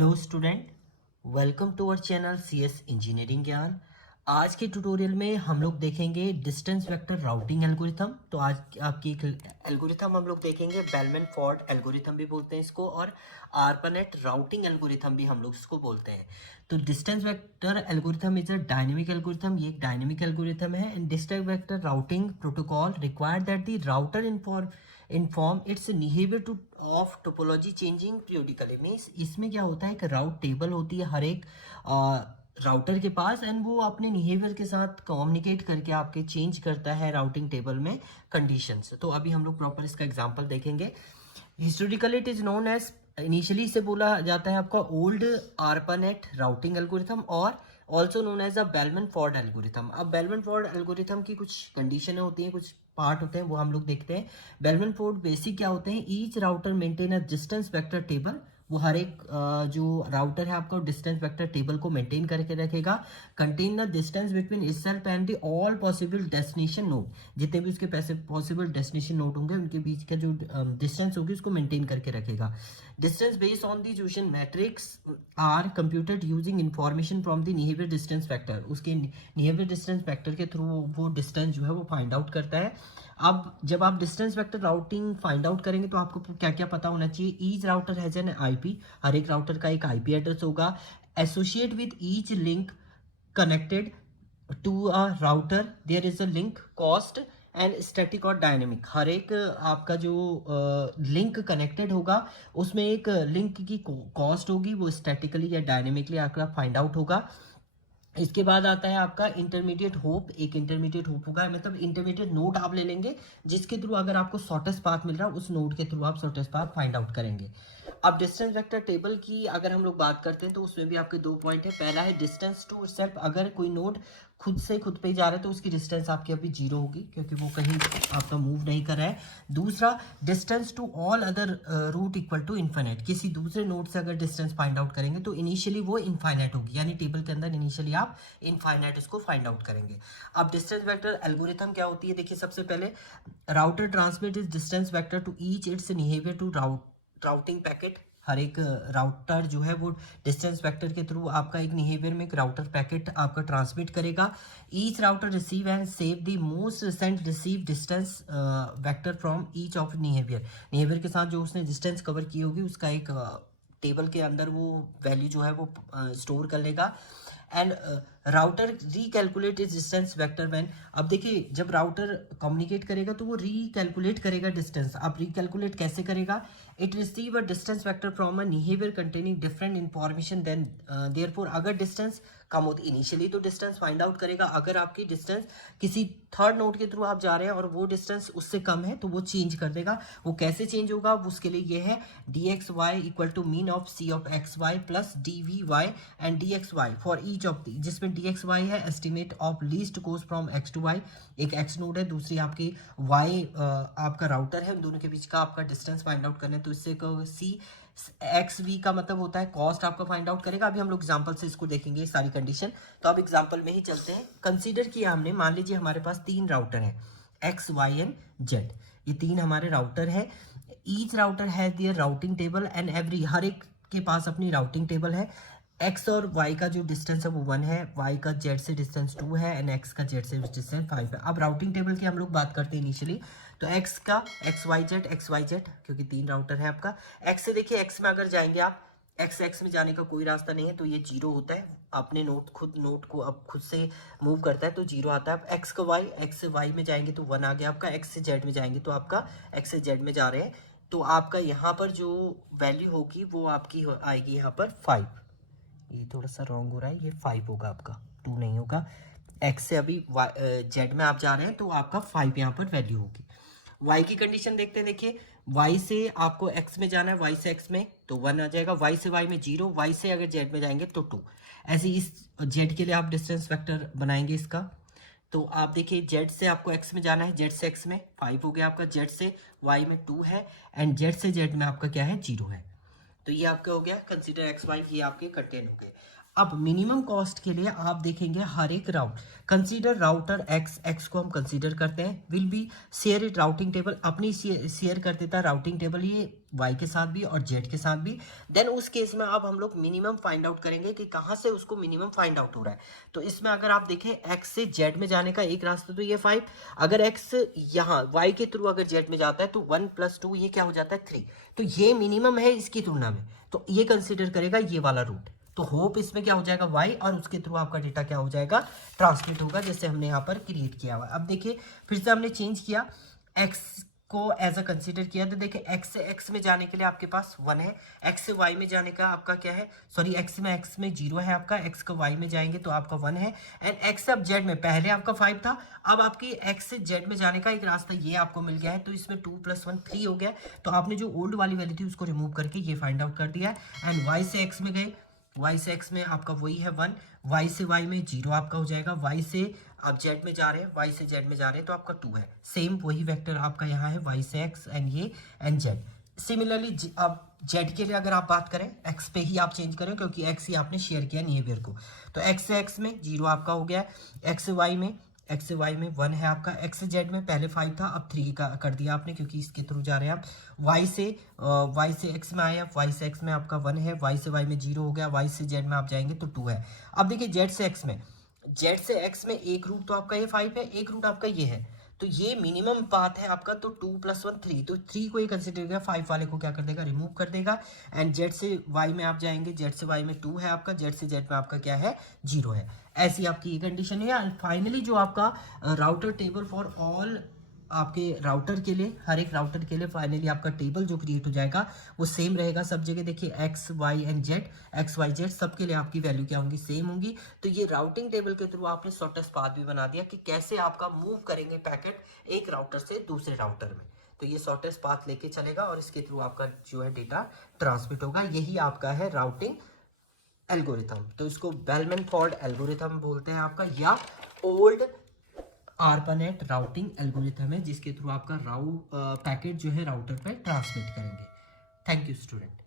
Hello student, welcome to our channel CS engineering Gyan. आज के tutorial में हम लोग देखेंगे डिस्टेंस वेक्टर राउटिंग एल्गोरिथम। तो आज आपकी एक एल्गोरिथम हम लोग देखेंगे, बेलमैन फोर्ड एल्गोरिथम भी बोलते हैं इसको, और आर्पानेट राउटिंग एल्गोरिथम भी हम लोग इसको बोलते हैं। तो distance vector algorithm is a dynamic algorithm, ये एक डायनेमिक एल्गोरिथम है। And distance vector routing protocol require that the router inform it's behaviour two of topology changing periodically. Means इसमें क्या होता है, एक राउट टेबल होती है हर एक राउटर के पास, एंड वो अपने बिहेवियर के साथ कम्युनिकेट करके आपके चेंज करता है राउटिंग टेबल में कंडीशंस। तो अभी हम लोग प्रॉपर इसका एग्जांपल देखेंगे। Historically it is known as, initially इसे बोला जाता है आपका ओल्ड आर्पानेट राउटिंग एल्गोरिथम, और also known as a Bellman Ford algorithm. अब बेलमैन फोर्ड एल्गोरिथम की कुछ कंडीशनें होती हैं, कुछ पार्ट होते हैं, वो हम लोग देखते हैं। बेलमैन फोर्ड बेसिक क्या होते हैं, each router maintain a distance vector table. वो हर एक जो राउटर है आपका डिस्टेंस वेक्टर टेबल को मेंटेन करके रखेगा। Contain the distance between itself and the all possible destination node, जितने भी उसके पैसे पॉसिबल डेस्टिनेशन नोड होंगे उनके बीच का जो डिस्टेंस होगी उसको मेंटेन करके रखेगा। Distance based on the duration matrix are computed using information from the behaviour distance factor. उसके बिहेवियर डिस्टेंस फैक्टर के थ्रू वो डिस्टेंस जो है वो फाइंड आउट करता है। अब जब आप distance vector routing find out करेंगे तो आपको क्या क्या पता होना चाहिए। Each router has an IP, हर एक राउटर का एक आईपी एड्रेस होगा। Associate with each link connected to a router there is a link cost and static और डायनेमिक। हर एक आपका जो लिंक कनेक्टेड होगा उसमें एक लिंक की कॉस्ट होगी, वो स्टैटिकली या डायनेमिकली आपका फाइंड आउट होगा। इसके बाद आता है आपका इंटरमीडिएट होप। एक इंटरमीडिएट होप होगा, मतलब इंटरमीडिएट नोड आप ले लेंगे जिसके थ्रू अगर आपको शॉर्टेस्ट पाथ मिल रहा है उस नोड के थ्रू आप शॉर्टेस्ट पाथ फाइंड आउट करेंगे। अब डिस्टेंस वेक्टर टेबल की अगर हम लोग बात करते हैं तो उसमें भी आपके दो पॉइंट है। पहला है डिस्टेंस टू इटसेल्फ, अगर कोई नोड खुद से खुद पे ही जा रहा है तो उसकी डिस्टेंस आपकी अभी जीरो होगी क्योंकि वो कहीं आपका मूव नहीं कर रहा है। दूसरा, distance to all other route equal to infinite. किसी दूसरे नोड से अगर डिस्टेंस फाइंड आउट करेंगे तो इनिशियली वो इनफाइनाइट होगी, यानी टेबल के अंदर इनिशियली आप इनफाइनाइट इसको फाइंड आउट करेंगे। अब डिस्टेंस वेक्टर एल्गोरिथम क्या होती है, देखिए सबसे पहले router transmit is distance vector to each its behaviour to routing packet. हर एक राउटर जो है वो डिस्टेंस वेक्टर के थ्रू आपका एक बिहेवियर में एक राउटर पैकेट आपका ट्रांसमिट करेगा। Each router receive and save the most recent receive distance vector from each of behaviour के साथ जो उसने डिस्टेंस कवर की होगी उसका एक टेबल के अंदर वो वैल्यू जो है वो स्टोर कर लेगा। And router recalculate is distance vector when. अब देखिए जब राउटर कम्युनिकेट करेगा तो वो रिकैलकुलेट करेगा डिस्टेंस। अब रिकैलकुलेट कैसे करेगा, it receive a distance vector from a behaviour containing different information then therefore अगर डिस्टेंस कम होती इनिशियली तो डिस्टेंस फाइंड आउट करेगा। अगर आपकी डिस्टेंस किसी थर्ड नोड के थ्रू आप जा रहे हैं और वो डिस्टेंस उससे कम है तो वो चेंज कर देगा। वो कैसे चेंज होगा, उसके लिए ये है D X Y equal to mean of C of X Y plus D V Y and D X Y for each of the, जिसमें डी एक्स वाई है estimate of least cost from X to Y. एक X node है, दूसरी आपकी Y आपका router है, उन दोनों के बीच का आपका डिस्टेंस फाइंड आउट करना है तो इससे सी एक्स वी का मतलब होता है कॉस्ट आपका फाइंड आउट करेगा। अभी हम लोग एग्जांपल से इसको देखेंगे सारी कंडीशन। तो अब एग्जांपल में ही चलते हैं। कंसीडर किया हमने, मान लीजिए हमारे पास तीन राउटर हैं एक्स वाई एंड जेड, ये तीन हमारे राउटर है। Each router has their routing table and every, हर एक के पास अपनी राउटिंग टेबल है। एक्स और वाई का जो डिस्टेंस है वो 1 है, वाई का जेड से डिस्टेंस 2 है एंड एक्स का जेड से डिस्टेंस 5 है। अब राउटिंग टेबल की हम लोग बात करते हैं इनिशियली, तो एक्स का एक्स वाई जेड क्योंकि तीन राउटर है आपका। एक्स से देखिए, एक्स में अगर जाएंगे आप, एक्स में जाने का कोई रास्ता नहीं है तो ये जीरो होता है। अपने नोट को अब खुद से मूव करता है तो जीरो आता है। एक्स से वाई में जाएंगे तो 1 आ गया आपका। एक्स से जेड में जाएंगे तो आपका एक्स से जेड में जा रहे हैं तो आपका यहाँ पर जो वैल्यू होगी वो आपकी आएगी यहाँ पर 5। ये थोड़ा सा रॉन्ग हो रहा है, ये 5 होगा आपका, 2 नहीं होगा। एक्स से अभी जेड में आप जा रहे हैं तो आपका 5 यहाँ पर वैल्यू होगी। वाई की कंडीशन देखते हैं, देखिए वाई से आपको एक्स में जाना है, वाई से एक्स में तो 1 आ जाएगा, वाई से वाई में 0, वाई से अगर जेड में जाएंगे तो 2। ऐसे इस जेड के लिए आप डिस्टेंस वेक्टर बनाएंगे इसका। तो आप देखिए जेड से आपको एक्स में जाना है, जेड से एक्स में 5 हो गया आपका, जेड से वाई में 2 है एंड जेड से जेड में आपका क्या है 0 है। तो ये आपका हो गया कंसीडर एक्स वाई, ये आपके कंटेन हो गए। अब मिनिमम कॉस्ट के लिए आप देखेंगे हर एक राउट, कंसीडर राउटर एक्स को हम कंसीडर करते हैं, will be share it routing table, अपनी शेयर कर देता है राउटिंग टेबल ये वाई के साथ भी और जेड के साथ भी। देन उस केस में अब हम लोग मिनिमम फाइंड आउट करेंगे कि कहाँ से उसको मिनिमम फाइंड आउट हो रहा है। तो इसमें अगर आप देखें एक्स से जेड में जाने का एक रास्ता तो ये 5, अगर एक्स यहाँ वाई के थ्रू अगर जेड में जाता है तो 1 + 2 ये क्या हो जाता है 3, तो ये मिनिमम है इसकी तुलना में, तो ये कंसिडर करेगा ये वाला रूट। तो होप इसमें क्या हो जाएगा वाई, और उसके थ्रू आपका डेटा क्या हो जाएगा ट्रांसमिट होगा, जैसे हमने यहाँ पर क्रिएट किया हुआ। अब देखिए फिर से हमने चेंज किया, एक्स को एज अ कंसीडर किया, तो देखिए एक्स से एक्स में जाने के लिए आपके पास 1 है, एक्स से वाई में जाने का आपका क्या है, सॉरी एक्स में 0 है आपका, एक्स का वाई में जाएंगे तो आपका 1 है, एंड एक्स से अब जेड में, पहले आपका 5 था, अब आपकी एक्स से जेड में जाने का एक रास्ता ये आपको मिल गया है, तो इसमें 2 + 1 3 हो गया। तो आपने जो ओल्ड वाली वैल्यू थी उसको रिमूव करके ये फाइंड आउट कर दिया है। एंड वाई से एक्स में गए, वाई से एक्स में आपका वही है 1, वाई से वाई में 0 आपका हो जाएगा, वाई से आप जेड में जा रहे हैं, वाई से जेड में जा रहे हैं तो आपका 2 है, सेम वही वेक्टर आपका यहाँ है वाई से एक्स एंड ये एंड जेड। सिमिलरली अब जेड के लिए अगर आप बात करें एक्स पे ही आप चेंज करें क्योंकि एक्स ही आपने शेयर किया नियर को, तो एक्स से एक्स में 0 आपका हो गया, एक्स से वाई में 1 है आपका, एक्स से जेड में पहले 5 था अब 3 का कर दिया आपने क्योंकि इसके थ्रू जा रहे हैं आप, वाई से एक्स में आया, वाई से एक्स में आपका 1 है, वाई से वाई में 0 हो गया, वाई से जेड में आप जाएंगे तो 2 है। अब देखिए जेड से एक्स में एक रूट तो आपका ये 5 है, एक रूट आपका ये है, तो ये मिनिमम पाथ है आपका, तो 2 + 1 3, तो 3 को ये कंसिडर करेगा, 5 वाले को क्या कर देगा रिमूव कर देगा। एंड जेड से वाई में आप जाएंगे, जेड से वाई में 2 है आपका, जेड से जेड में आपका क्या है 0 है, ऐसी आपकी ये कंडीशन है। एंड फाइनली जो आपका राउटर टेबल फॉर ऑल आपके राउटर के लिए, हर एक राउटर के लिए फाइनली आपका टेबल जो क्रिएट हो जाएगा वो सेम रहेगा सब जगह। देखिए X Y and Z, X Y Z सबके लिए आपकी वैल्यू क्या होंगी सेम होंगी। तो ये राउटिंग टेबल के थ्रू आपने शॉर्टेस्ट पाथ भी बना दिया कि कैसे आपका मूव करेंगे पैकेट एक राउटर से दूसरे राउटर में, तो ये शॉर्टेस्ट पाथ लेके चलेगा और इसके थ्रू आपका जो है डेटा ट्रांसमिट होगा। यही आपका है राउटिंग एल्गोरिथम, तो इसको बेलमैन-फोर्ड एल्गोरिथम बोलते हैं आपका, या ओल्ड ARPANET राउटिंग एल्गोरिथम है जिसके थ्रू आपका पैकेट जो है राउटर पे ट्रांसमिट करेंगे। Thank you student.